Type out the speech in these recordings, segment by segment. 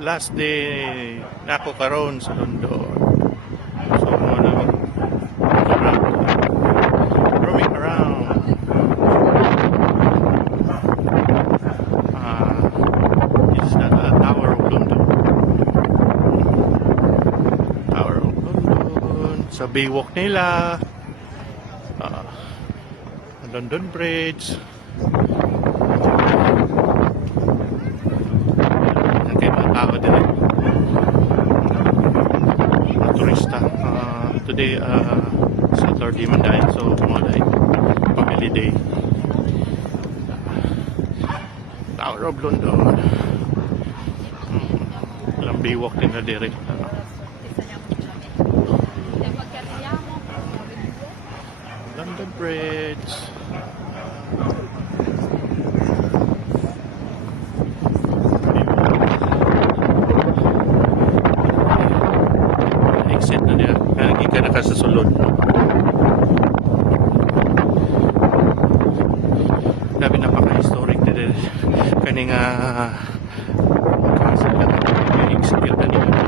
last day nako karon sa London. So mo na mag roaming around. Ah, it's the uh, Tower of London. Tower of London. Sa Baywalk nila. Ah, London Bridge. Ang kay mga tao din eh. Mga turista. Today, uh, Saturday man dahil. So, mga dahil. Family day. Tower of London. Hmm. Walang baywalk din na direct. London Bridge. Ka sa sulod. Labi napaka-historic na din. Kani nga castle na yung exit yun kanina.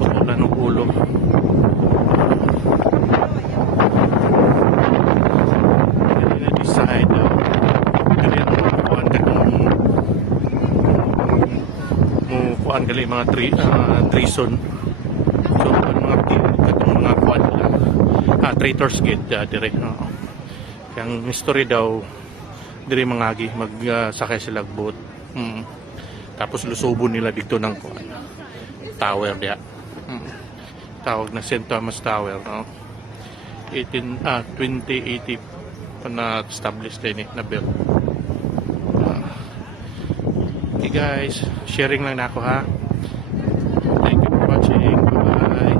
Putulan ng ulo. Kanina decide daw. Kanina kuhan ka ng mo kuan gali mga tri uh, treason. So ang mga katong mga kuan nila. Ah traitors gate uh, dire oo. Yang history daw dire mangagi mag uh, sakay sila boat. Mm. tapos lusubo nila dito ng kuan tower diya. Mm. tawag na St. Thomas Tower no 18 ah 2080 pa na establish din eh na build Okay guys, sharing lang na ako ha. Thank you for watching. Bye-bye.